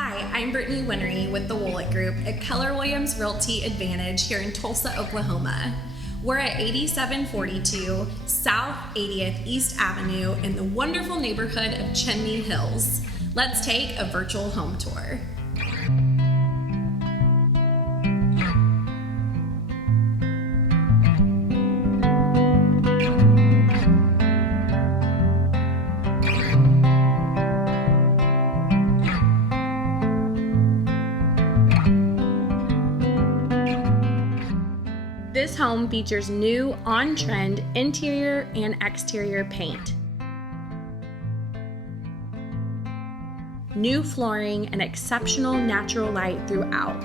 Hi, I'm Brittany Winery with the Wolek Group at Keller Realty Advantage here in Tulsa, Oklahoma. We're at 8742 South 80th East Avenue in the wonderful neighborhood of Chimney Hills. Let's take a virtual home tour. This home features new on-trend interior and exterior paint, new flooring, and exceptional natural light throughout.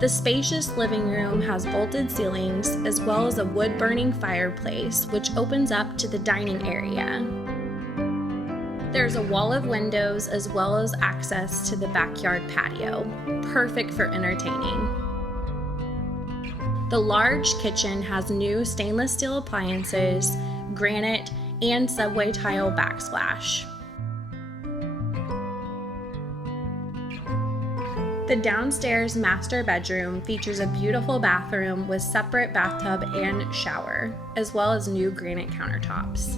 The spacious living room has vaulted ceilings as well as a wood-burning fireplace, which opens up to the dining area. There's a wall of windows as well as access to the backyard patio, perfect for entertaining. The large kitchen has new stainless steel appliances, granite, and subway tile backsplash. The downstairs master bedroom features a beautiful bathroom with separate bathtub and shower, as well as new granite countertops.